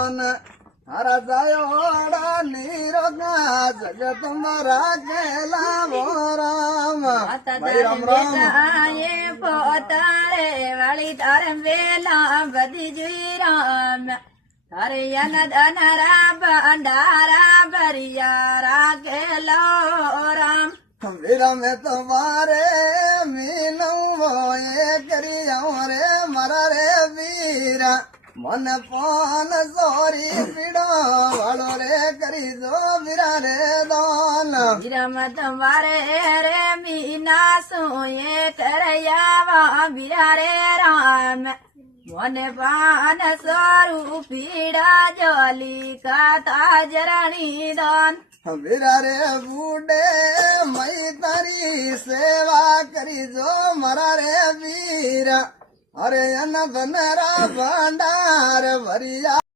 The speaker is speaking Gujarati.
તારા જાયોડા નિરોગા જગત રાખેલા રામ રામ રામ પોતારે વાળી તારે વેલા બધી જોઈ રામ તારે અનરા ભંડારા ભરિયા રાખેલો રામ વીરા મેં તમારે મીનવ એ કરી રે મારા રે વીરા મન પાન સોરી પીડો વાળો રે કરી દો વીરા રે દાન વિરમ તમારે રે મીના સુએ કરયાવા વીરા રે રામ મને પાન સોરું પીડા જોલી કાતા જરણી દાન વીરા રે બુડે મય તારી સેવા કરી જો મારા રે વીરા અરે અન ધનરા ભંડાર ભરિયા